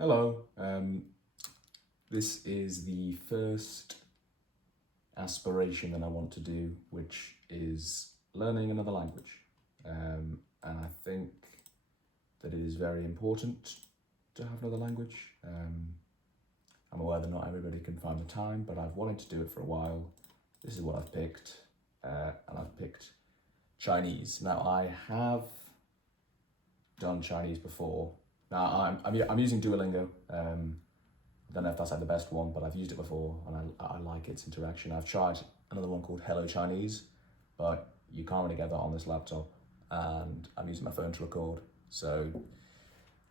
Hello. This is the first aspiration that I want to do, which is learning another language. And I think that it is very important to have another language. I'm aware that not everybody can find the time, but I've wanted to do it for a while. This is what I've picked, and I've picked Chinese. Now, I have done Chinese before. Now, I'm using Duolingo. I don't know if that's like the best one, but I've used it before and I like its interaction. I've tried another one called Hello Chinese, but you can't really get that on this laptop, and I'm using my phone to record. So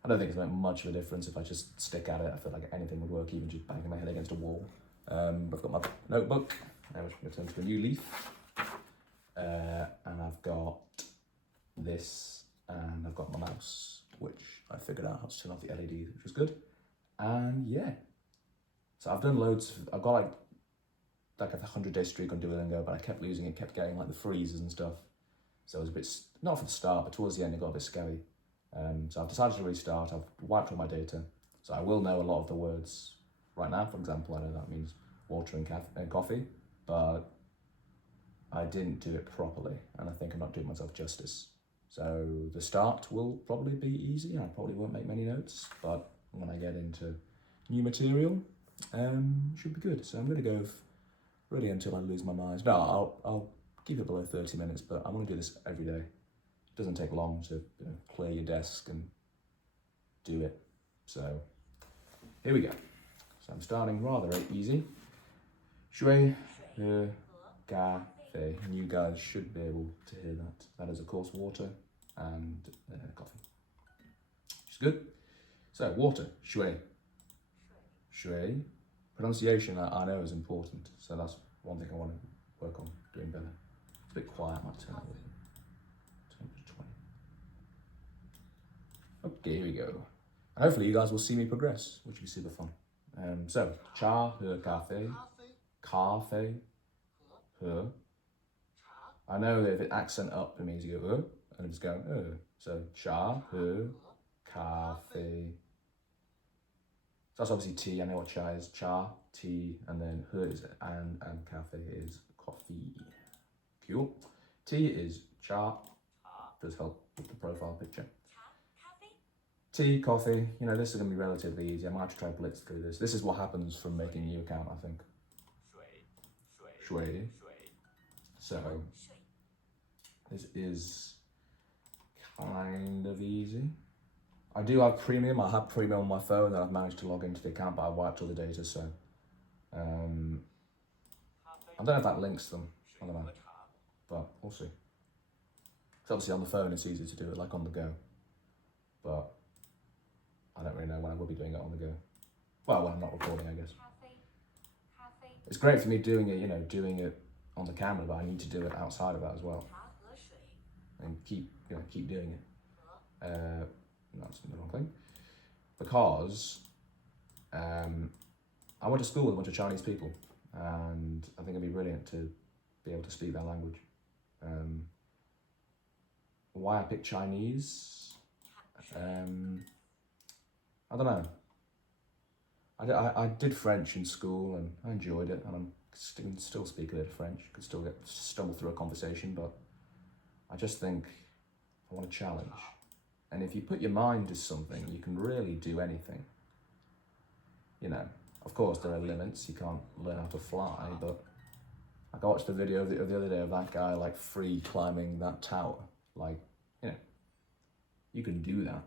I don't think it's make much of a difference if I just stick at it. I feel like anything would work, even just banging my head against a wall. But I've got my notebook, which I'm going to turn to a new leaf. And I've got this, and I've got my mouse, which I figured out how to turn off the LEDs, which was good. And yeah, so I've done loads. I've got like a 100-day streak on Duolingo, but I kept losing it, kept getting like the freezes and stuff. So it was a bit, not for the start, but towards the end it got a bit scary. So I've decided to restart. I've wiped all my data, so I will know a lot of the words right now. For example, I know that means water and coffee, but I didn't do it properly, and I think I'm not doing myself justice. So the start will probably be easy. I probably won't make many notes, but when I get into new material, should be good. So I'm going to go really until I lose my mind. No, I'll keep it below 30 minutes, but I want to do this every day. It doesn't take long to clear your desk and do it. So here we go. So I'm starting rather easy. Shui, ga, fe. And you guys should be able to hear that. That is, of course, water and coffee. Which is good. So, water, shui. Shui. Pronunciation, I know, is important. So that's one thing I want to work on doing better. It's a bit quiet, I might turn it to 20. Okay, here we go. And hopefully you guys will see me progress, which will be super fun. So, cha, he, cafe, cafe, he. I know that if it accent up, it means you go, and it's going, So, cha, he, cafe. So that's obviously tea. I know what cha is. Cha, tea, and then he is and cafe is coffee. Cool. Tea is cha. Does help with the profile picture. Tea, coffee. You know, this is going to be relatively easy. I might have to try to blitz through this. This is what happens from making a new account, I think. Shui. So this is kind of easy. I do have premium. I have premium on my phone that I've managed to log into the account, but I wiped all the data, so I don't know if that links them. I don't know, but we'll see. Because obviously on the phone it's easy to do it, like on the go, but I don't really know when I will be doing it on the go. Well, when I'm not recording, I guess. It's great for me doing it, doing it on the camera, but I need to do it outside of that as well, and keep doing it. That's the wrong thing, because I went to school with a bunch of Chinese people, and I think it'd be brilliant to be able to speak their language. Why I picked Chinese? I don't know. I did French in school and I enjoyed it, and I'm still speak a bit of French. Could still stumble through a conversation, but I just think I want a challenge. And if you put your mind to something, you can really do anything. Of course there are limits. You can't learn how to fly, but I watched the video the other day of that guy like free climbing that tower. You can do that.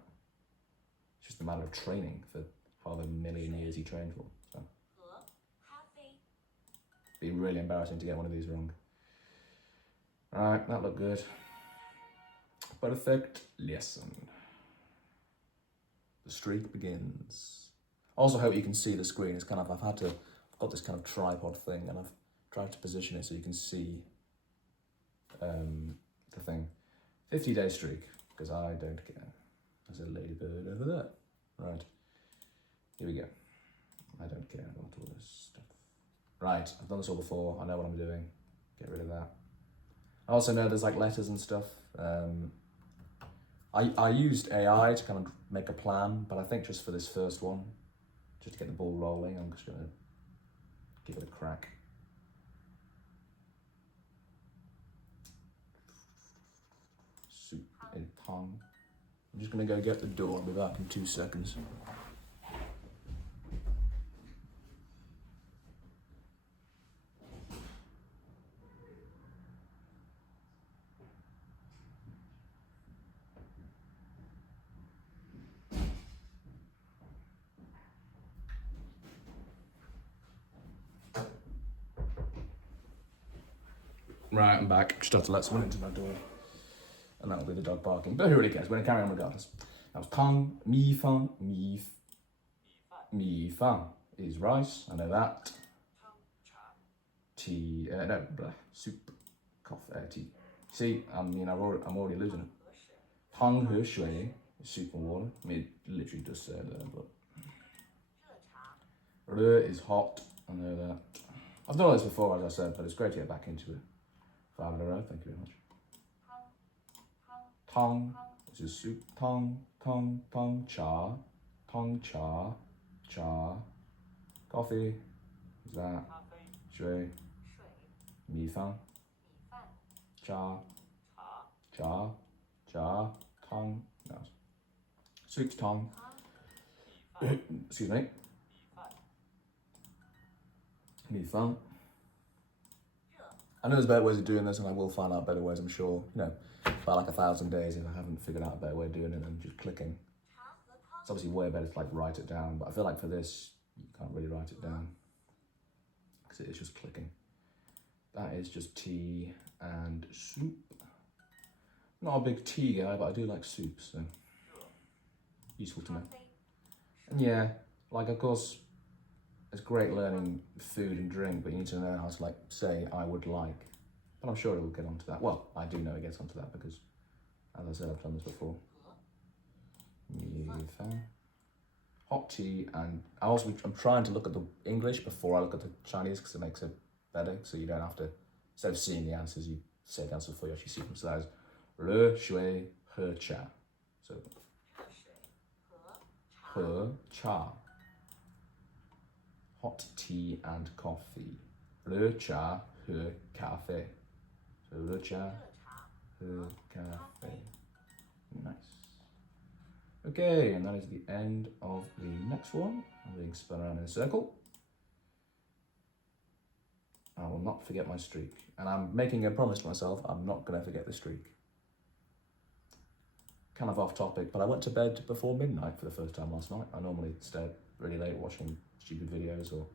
It's just a matter of training for however million years he trained for. So it'd be really embarrassing to get one of these wrong. Alright, that looked good. Perfect lesson. The streak begins. Also hope you can see the screen. It's I've got this kind of tripod thing, and I've tried to position it so you can see the thing. 50-day streak, because I don't care. There's a ladybird over there. Right, here we go. I don't care about all this stuff. Right, I've done this all before. I know what I'm doing. Get rid of that. I also know there's like letters and stuff. I used AI to kind of make a plan, but I think just for this first one, just to get the ball rolling, I'm just gonna give it a crack. Soup and tongue. I'm just gonna go get the door. I'll be back in 2 seconds. Right, I'm back. Just have to let someone into my door. And that'll be the dog barking. But who really cares? We're gonna carry on regardless. That was tang, mi fan, mi fan is rice. I know that. Tea, no, blah, soup, coffee, tea. See, I'm already losing it. Tang he shui is soup and water. I mean, it literally just said that, but. Re is hot. I know that. I've done all this before, as I said, but it's great to get back into it. 5 in a row, thank you very much. Tang, this is soup. Tang, cha. Tang, cha. Coffee, is that? Shui. Mi fan. Cha. Tang. No. Soup's tang. Excuse me. Mi fan. I know there's better ways of doing this, and I will find out better ways, I'm sure. You know, about like 1,000 days if I haven't figured out a better way of doing it than just clicking. It's obviously way better to like write it down, but I feel like for this, you can't really write it down because it is just clicking. That is just tea and soup. Not a big tea guy, but I do like soup, so useful to know. And yeah, like of course, it's great learning food and drink, but you need to know how to like say I would like. But I'm sure it will get onto that. Well, I do know it gets onto that because, as I said, I've done this before. Hot tea, and I'm trying to look at the English before I look at the Chinese because it makes it better. So you don't have to, instead of seeing the answers, you say the answer before you actually see them. So that is le shui he cha. So he cha. Hot tea and coffee. Le cha he cafe. So le cha he cafe. Nice. Okay, and that is the end of the next one. I'm being spun around in a circle. I will not forget my streak. And I'm making a promise to myself, I'm not going to forget the streak. Kind of off topic, but I went to bed before midnight for the first time last night. I normally stay really late watching stupid videos or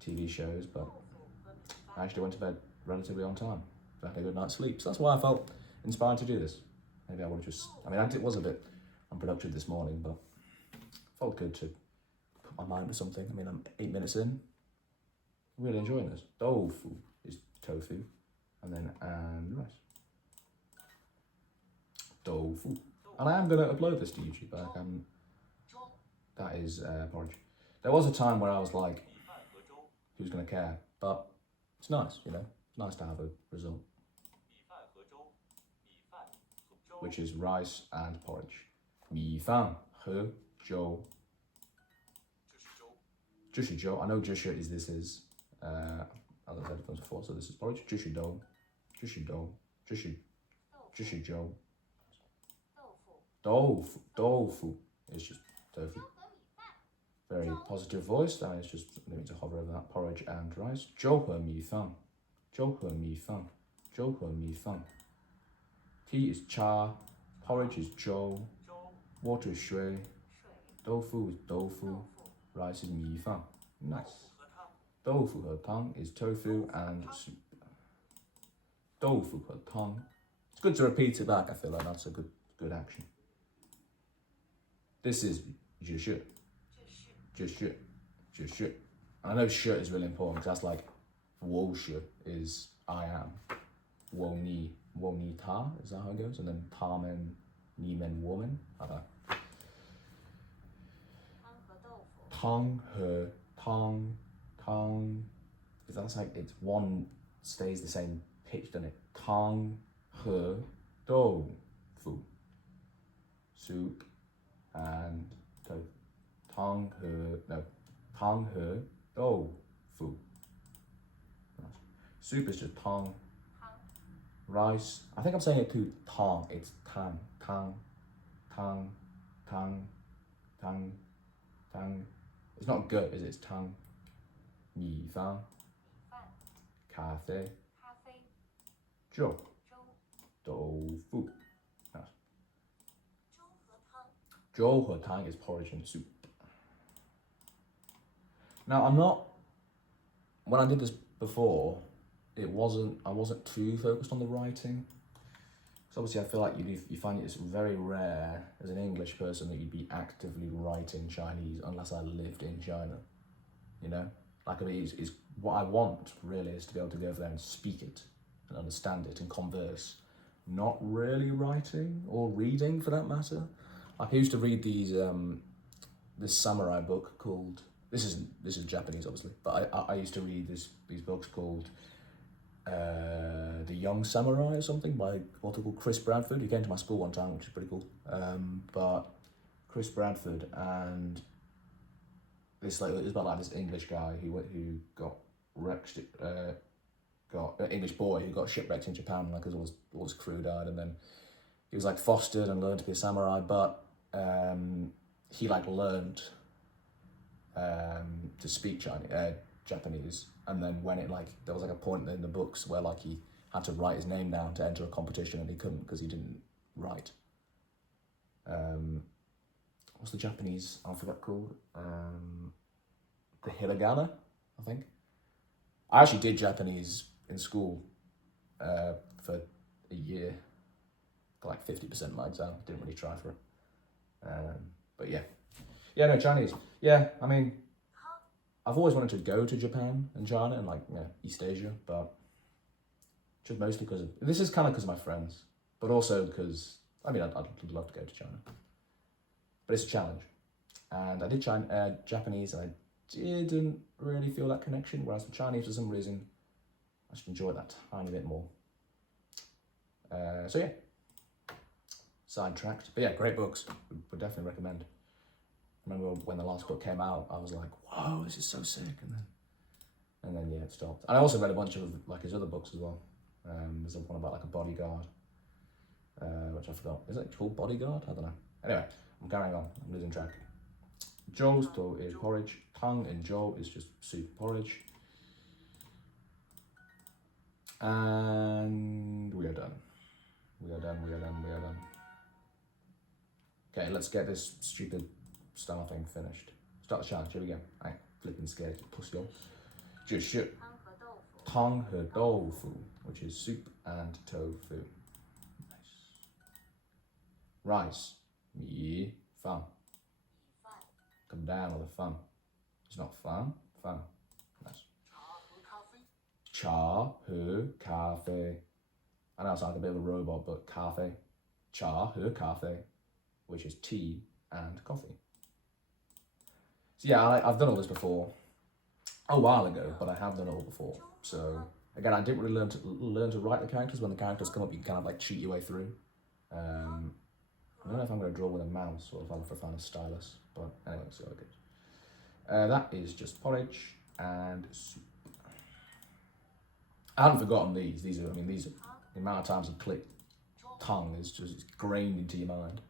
TV shows, but I actually went to bed relatively on time. I had a good night's sleep, so that's why I felt inspired to do this. Maybe I would have just, it was a bit unproductive this morning, but felt good to put my mind to something. I'm 8 minutes in. Really enjoying this. Tofu is tofu, and then rice. Tofu. And I am going to upload this to YouTube. That is porridge. There was a time where I was like, who's going to care? But it's nice, you know. It's nice to have a result. Which is rice and porridge. 米饭和粥. 就是粥. I know 就是 is this is, as I said before, so this is porridge. 就是粥. 就是粥. 就是粥. Tofu is just tofu. Very positive voice. That is just, let me to hover over that. Porridge and rice. 粥和米饭. 粥和米饭. 粥和米饭. Tea is cha. Porridge is 粥. Water is shui. Tofu is tofu. Rice is 米饭. Nice. Tofu和汤 is tofu and soup. Tofu和汤. It's good to repeat it back. I feel like that's a good action. This is 就是 就是. I know 是 is really important because that's like 我是 is I am. 我你他 is that how it goes? And then 他们你们我们 I don't know. 汤和汤 because that's like it's one stays the same pitch, doesn't it? 汤和豆腐 soup and tofu. Tang he, no, tang he tofu. Soup is just tang. Rice, I think I'm saying it too tang. It's tang, tang, tang, tang, tang, tang. It's not good, is it? It's tang. 米饭 咖啡粥 tofu. Zhou he tang is porridge and soup. Now I'm not. When I did this before, I wasn't too focused on the writing. So obviously I feel like you find it's very rare as an English person that you'd be actively writing Chinese unless I lived in China. You know, like I mean, it's what I want really is to be able to go over there and speak it and understand it and converse. Not really writing or reading for that matter. Like I used to read these this samurai book called this is Japanese obviously, but I used to read these books called The Young Samurai or something by an author called Chris Bradford. He came to my school one time, which is pretty cool. But Chris Bradford, and this like it was about like this English guy who got wrecked, got an English boy who got shipwrecked in Japan, like because all his crew died, and then he was like fostered and learned to be a samurai, but he like learned to speak Japanese, and then when it like there was like a point in the books where like he had to write his name down to enter a competition and he couldn't because he didn't write. What's the Japanese alphabet called? The hiragana, I think. I actually did Japanese in school for a year. Got like 50% my exam. Didn't really try for it. But yeah. Yeah, no, Chinese. Yeah, I mean, I've always wanted to go to Japan and China and like East Asia, but just mostly because this is kind of because of my friends, but also because I mean I'd love to go to China, but it's a challenge. And I did Japanese, and I didn't really feel that connection. Whereas for Chinese, for some reason, I just enjoy that tiny bit more. So yeah, sidetracked, but yeah, great books. Would definitely recommend. I remember when the last book came out, I was like, "Whoa, this is so sick!" And then yeah, it stopped. And I also read a bunch of like his other books as well. There's one about like a bodyguard, which I forgot. Is it called Bodyguard? I don't know. Anyway, I'm carrying on. I'm losing track. Zhou's is porridge. Tang in Zhou is just soup porridge. And we are done. We are done. Okay, let's get this stupid star thing finished. Start the challenge. Here we go. I'm flipping scared. Pussy on. Just shit. Tang he tofu, which is soup and tofu. Nice. Rice. Mi fan. Come down with the fun. It's not fun. Fun. Nice. Cha he cafe. I know it's like a bit of a robot, but cafe. Cha he cafe, which is tea and coffee. So yeah, I've done all this before a while ago, but I have done it all before. So again, I didn't really learn to write the characters. When the characters come up, you can kind of like cheat your way through. I don't know if I'm going to draw with a mouse or if I'll find a stylus, but anyway, so good. That is just porridge and soup. I haven't forgotten these. These are the amount of times you click tongue is just grained into your mind.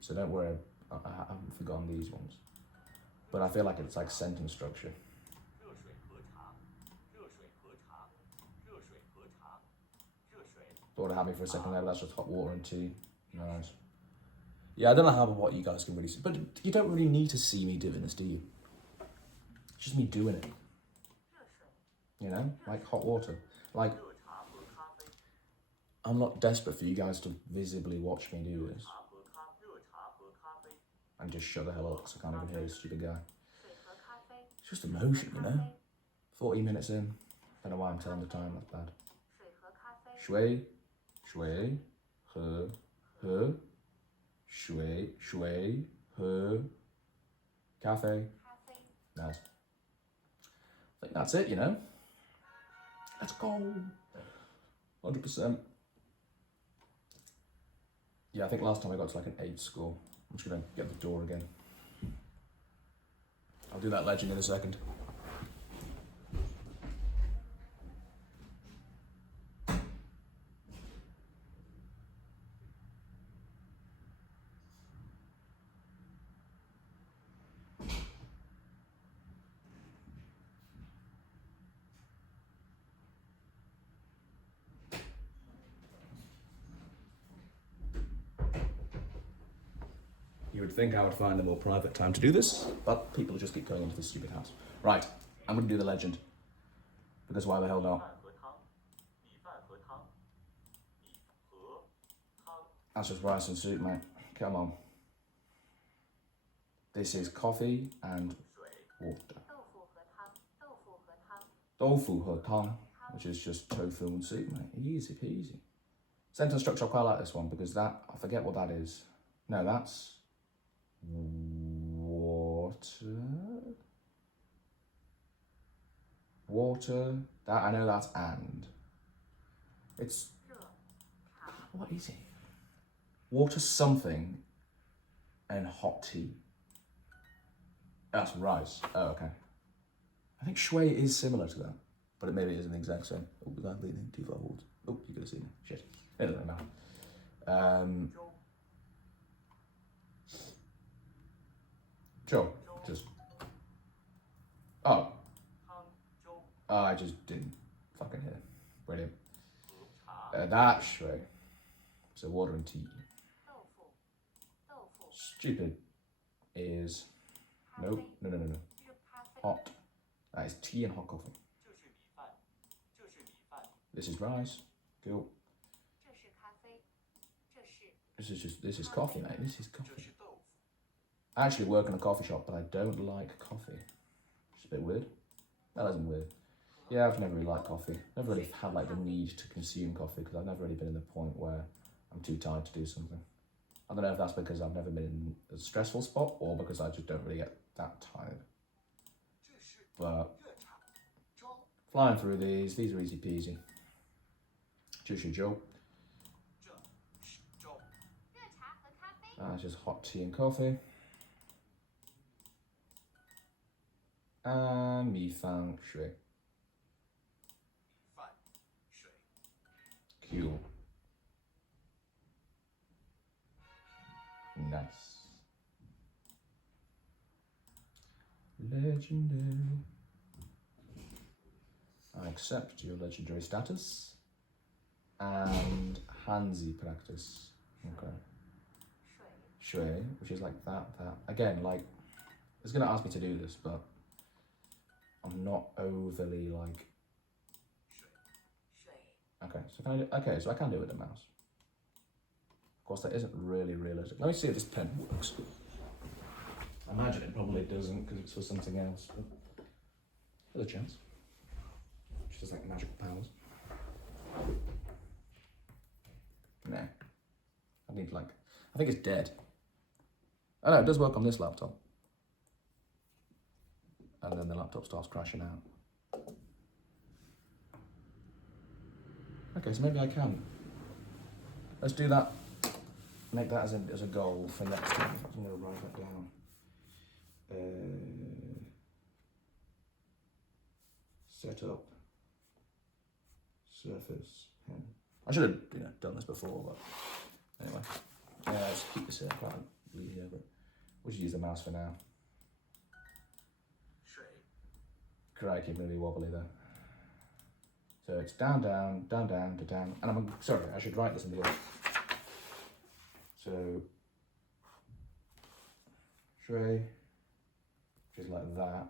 So don't worry, I haven't forgotten these ones. But I feel like it's like sentence structure. Thought I had me for a second there, but that's just hot water and tea. Nice. Yeah, I don't know what you guys can really see, but you don't really need to see me doing this, do you? It's just me doing it. You know, like hot water. Like, I'm not desperate for you guys to visibly watch me do this. And just shut the hell up because I can't even hear this stupid guy. It's just emotion, you know? 40 minutes in. Don't know why I'm telling the time, that's bad. Shui, he, shui, he, cafe. Nice. I think that's it, you know? Let's go. 100%. Yeah, I think last time I got to like an 8 score. I'm just gonna get the door again. I'll do that legend in a second. You would think I would find a more private time to do this, but people just keep going into this stupid house. Right, I'm gonna do the legend. Because why the hell not? That's just rice and soup, mate. Come on. This is coffee and water. Tofu he tang, which is just tofu and soup, mate. Easy peasy. Sentence structure, I quite like this one because that, I forget what that is. No, that's water. Water. That I know that's and. It's what is it? Water something and hot tea. That's rice. Oh, okay. I think shui is similar to that, but it maybe isn't the exact same. Oh, without bleeding, too far forward. Oh, you could have seen it. Shit. It doesn't matter. Sure. Just. Oh. I just didn't fucking hear. Brilliant. That's shui. So water and tea. Stupid is. Nope. No. Hot. That is tea and hot coffee. This is rice. Cool. This is coffee, mate. This is coffee. I actually work in a coffee shop, but I don't like coffee. It's a bit weird. That isn't weird. Yeah, I've never really liked coffee. Never really had like the need to consume coffee because I've never really been in the point where I'm too tired to do something. I don't know if that's because I've never been in a stressful spot or because I just don't really get that tired. But flying through these are easy peasy. Jushu Joe. That's just hot tea and coffee. And mi fang shui. Cool. Nice. Legendary. I accept your legendary status. And Hanzi practice. Okay. Shui, which is like that. Again, like, it's gonna ask me to do this, but I'm not overly like. Okay, so I can do it with the mouse. Of course, that isn't really realistic. Let me see if this pen works. I imagine it probably doesn't because it's for something else, but there's a chance. It's just like magical powers. Nah. I need like, I think it's dead. Oh no, it does work on this laptop. And then the laptop starts crashing out. Okay, so maybe I can. Let's do that. Make that as a goal for next time. I'm going to write that down. Set up surface pen. I should have done this before, but anyway. Let's keep this here. I can't leave here, but we'll just use the mouse for now. Crikey, I'm really wobbly there. So it's down, down, down, down, to down. And I'm sorry, I should write this in the order. So shui, which is like that,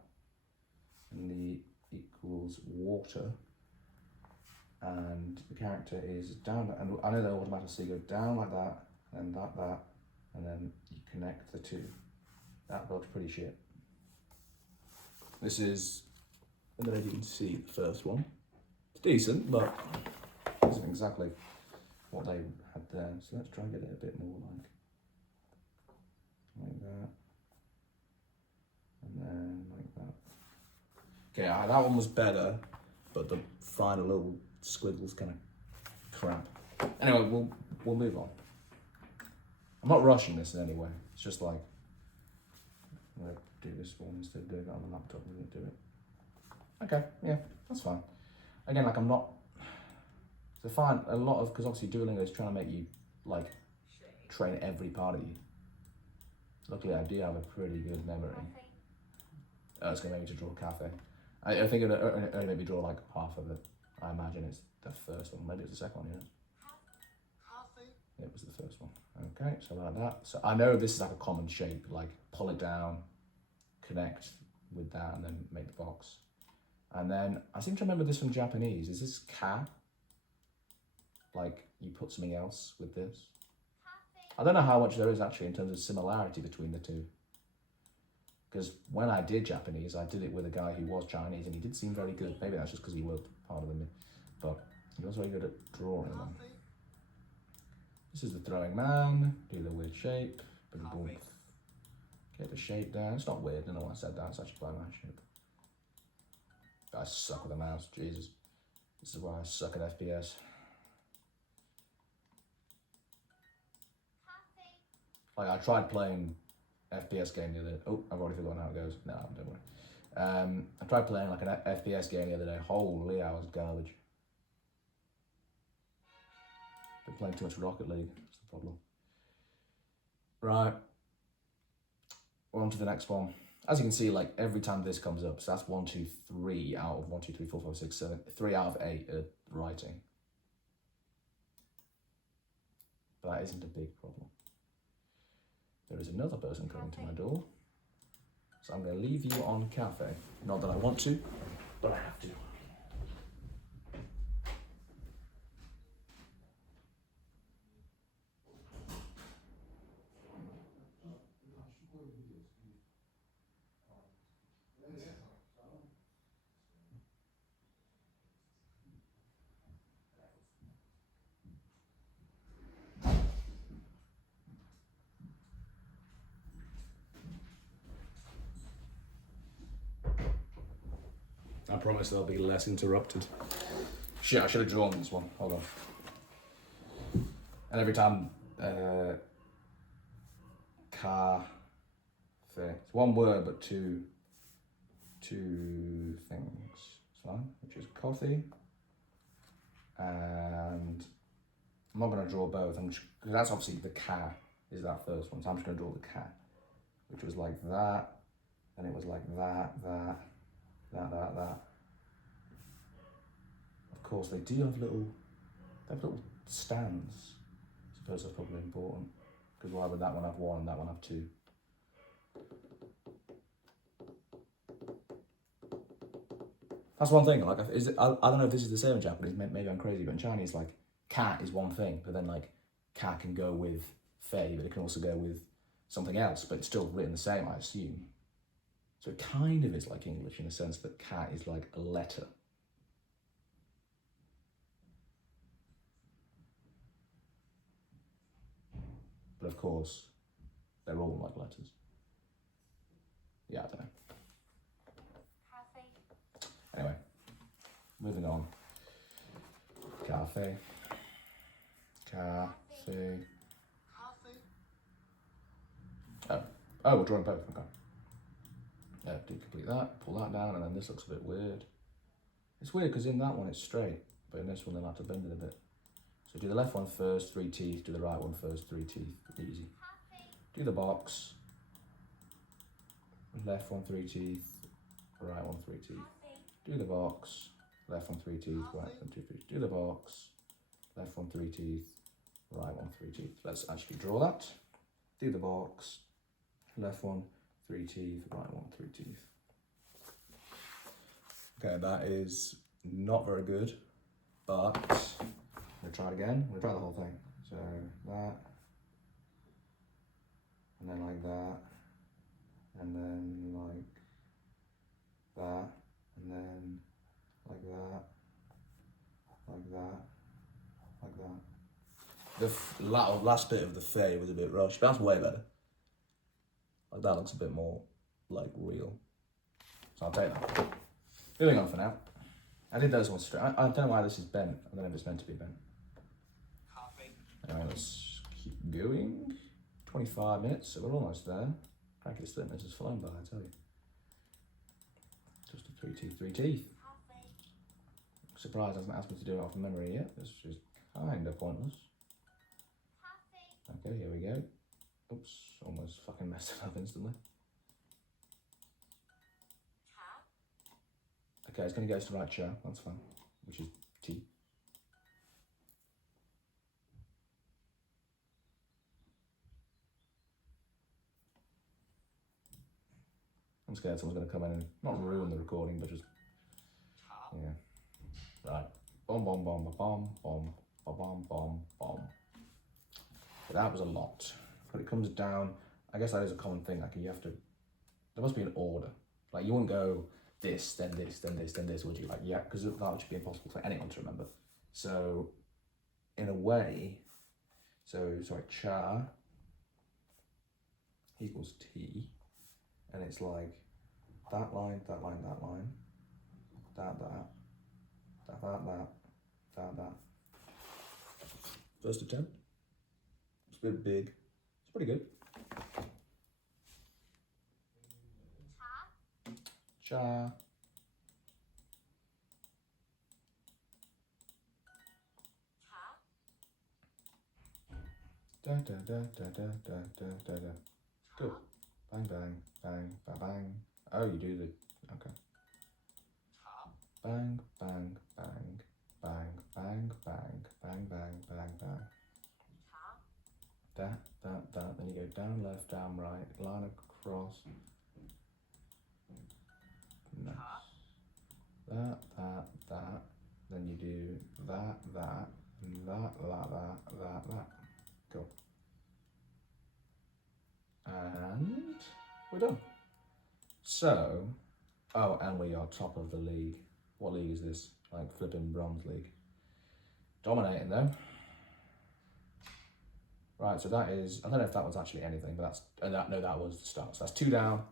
and the equals water, and the character is down, and I know they automatically go down like that, and that, and then you connect the two. That looks pretty shit. This is, I don't know if you can see the first one. It's decent, but it isn't exactly what they had there. So let's try and get it a bit more like that, and then like that. Okay, that one was better, but the final little squiggle's kind of crap. Anyway, we'll move on. I'm not rushing this in any way. It's just like, I'm gonna do this one instead of doing it on the laptop. I'm gonna do it. Okay, yeah, that's fine. Again, like I'm not, so fine, a lot of, because obviously Duolingo is trying to make you like train every part of you. Luckily I do have a pretty good memory. It's gonna make me to draw a cafe. I think it'll only make me draw like half of it. I imagine it's the first one, maybe it's the second one, you know? It was the first one. Okay, so like that. So I know this is like a common shape, like pull it down, connect with that, and then make the box. And then I seem to remember this from Japanese. Is this ka? Like you put something else with this? I don't know how much there is actually in terms of similarity between the two. Because when I did Japanese, I did it with a guy who was Chinese and he did seem very good. Maybe that's just because he worked harder than me. But he was very good at drawing them. This is the throwing man. Do the weird shape. Boom. Get the shape down. It's not weird, I don't know why I said that. It's actually quite a nice shape. I suck with the mouse, Jesus. This is why I suck at FPS. Like I tried playing FPS game the other day. Oh, I've already forgotten how it goes. No, don't worry. I tried playing like an FPS game the other day. Holy, I was garbage. Been playing too much Rocket League. That's the problem. Right. We're on to the next one. As you can see, like every time this comes up, so that's 1, 2, 3 out of 1, 2, 3, 4, 5, 6, 7, 3 out of 8 are writing. But that isn't a big problem. There is another person coming to my door. So I'm going to leave you on cafe. Not that I want to, but I have to. I promise they'll be less interrupted. Shit, I should have drawn this one. Hold on. And every time, car, thing. It's one word, but two things. It's fine, which is coffee. And I'm not going to draw both. I'm just, because that's obviously the car is that first one. So I'm just going to draw the car, which was like that. And it was like that. Of course, they do have little stands. I suppose that's probably important. Because why would that one have 1 and that one have 2? That's one thing. Like, is it? I don't know if this is the same in Japanese. Maybe I'm crazy, but in Chinese, like, cat is one thing, but then like, cat can go with fei, but it can also go with something else. But it's still written the same, I assume. So it kind of is like English in the sense that cat is like a letter. But of course, they're all like letters. Yeah, I don't know. Anyway, moving on. Cafe. Oh, we're drawing both. Okay. Yeah, do complete that. Pull that down, and then this looks a bit weird. It's weird because in that one it's straight, but in this one they'll have to bend it a bit. So do the left one first, 3 teeth. Do the right one first, 3 teeth. Easy. Do the box. Left one, 3 teeth. Right one, 3 teeth. Do the box. Left one, 3 teeth. Right one, 2 teeth. Do the box. Left one, 3 teeth. Right one, 3 teeth. Let's actually draw that. Do the box. Left one, 3 teeth. Right one, 3 teeth. Okay, that is not very good, but I'm gonna try it again. I'm gonna try the whole thing. So that, and then like that, and then like that, and then like that, like that, like that. The last bit of the fade was a bit rushed, but that's way better. Like that looks a bit more like real. So I'll take that. Moving on for now. I did those ones straight. I don't know why this is bent. I don't know if it's meant to be bent. Anyway, let's keep going. 25 minutes, so we're almost there. Cracky, this 30 minutes has flown by, I tell you. Just a three teeth. Surprised it hasn't asked me to do it off memory yet. This is kind of pointless. Okay, here we go. Oops, almost fucking messed it up instantly. Okay, it's going to go to the right chair, that's fine, which is T. I'm scared someone's going to come in and not ruin the recording, but just, yeah. Right. Bomb, bomb, bomb, bomb, bomb, bomb, bomb, bomb. But that was a lot. But it comes down, I guess that is a common thing, like you have to, there must be an order. Like you wouldn't go this, then this, then this, then this, would you? Like, yeah, because that would just be impossible for anyone to remember. So, in a way, cha equals T, and it's like that line, that line, that line, that. First attempt. It's a bit big. It's pretty good. Cha. Da da da da da da da da da. Good. Bang bang bang bang bang. Oh, you do the okay. Bang bang bang bang bang bang bang bang bang bang. Da da da. Then you go down left, down right, line across. Nice. That. Then you do that. Cool. And we're done. So, oh, and we are top of the league. What league is this? Like flipping bronze league. Dominating though. Right, so that is, I don't know if that was actually anything, but that's, that was the start. So that's 2 down.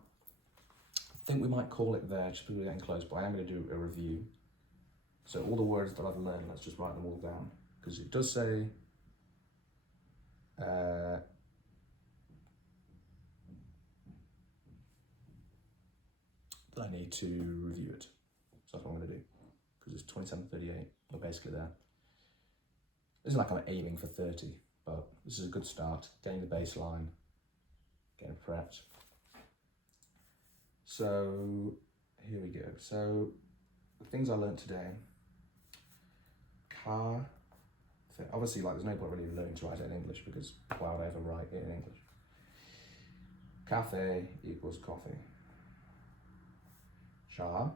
I think we might call it there, just because we're getting close, but I am going to do a review. So all the words that I've learned, let's just write them all down. Because it does say, that I need to review it. So that's what I'm going to do. Because it's 27:38, we're basically there. This is like I'm aiming for 30, but this is a good start. Getting the baseline, getting prepped. So here we go. So the things I learned today. Car. Obviously, like there's no point really learning to write it in English because why would I ever write it in English? Cafe equals coffee. Cha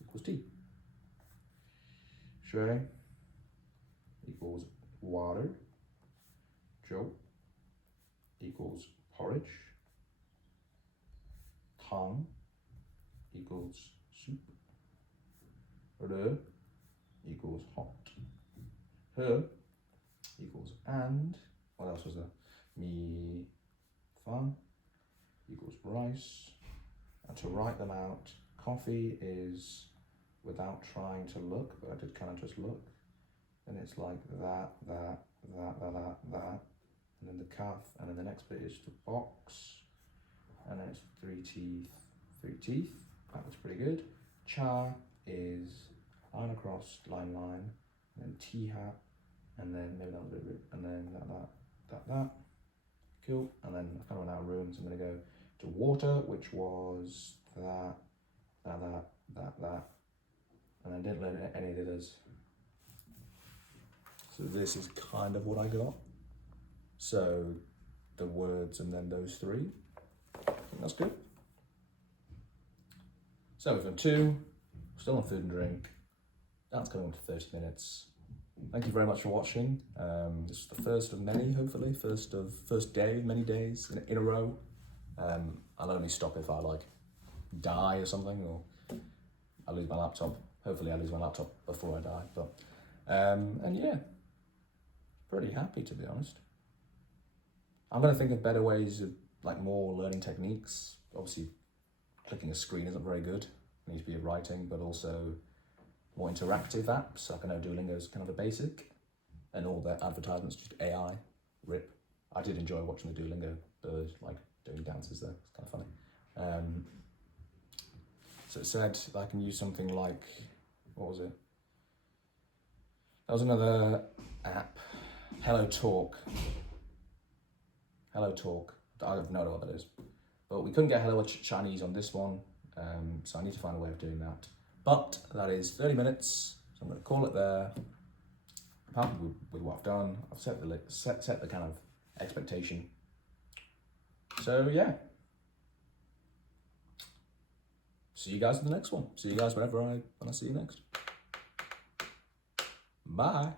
equals tea. Shui equals water. Zhou equals porridge. Tang equals soup. Re equals hot. He equals and. What else was there? Mi fan equals rice. And to write them out, coffee is without trying to look, but I did kind of just look. And it's like that. And then the calf, and then the next bit is the box. And then it's 3 teeth. That was pretty good. Cha is line across, line, and then T-hat, and then maybe that was a bit, and then that. Cool. And then I kind of ran out of room, so I'm going to go to water, which was that. And I didn't learn any of the others. So this is kind of what I got. So the words and then those 3. I think that's good. So we've done 2, still on food and drink. That's coming up to 30 minutes. Thank you very much for watching. This is the first of many, hopefully. First day, many days in a row. I'll only stop if I like die or something, or I lose my laptop. Hopefully I lose my laptop before I die. But and yeah, pretty happy to be honest. I'm gonna think of better ways of like more learning techniques. Obviously, clicking a screen isn't very good. It needs to be writing, but also more interactive apps. Like I know Duolingo is kind of a basic, and all their advertisements just AI, rip. I did enjoy watching the Duolingo bird, like, doing dances there. It's kind of funny. So it said that I can use something like, what was it? That was another app, Hello Talk. Hello Talk. I have no idea what that is. But we couldn't get Hello Chinese on this one, so I need to find a way of doing that. But that is 30 minutes, so I'm going to call it there. I'm happy with what I've done. I've set the kind of expectation. So yeah. See you guys in the next one. See you guys when I see you next. Bye.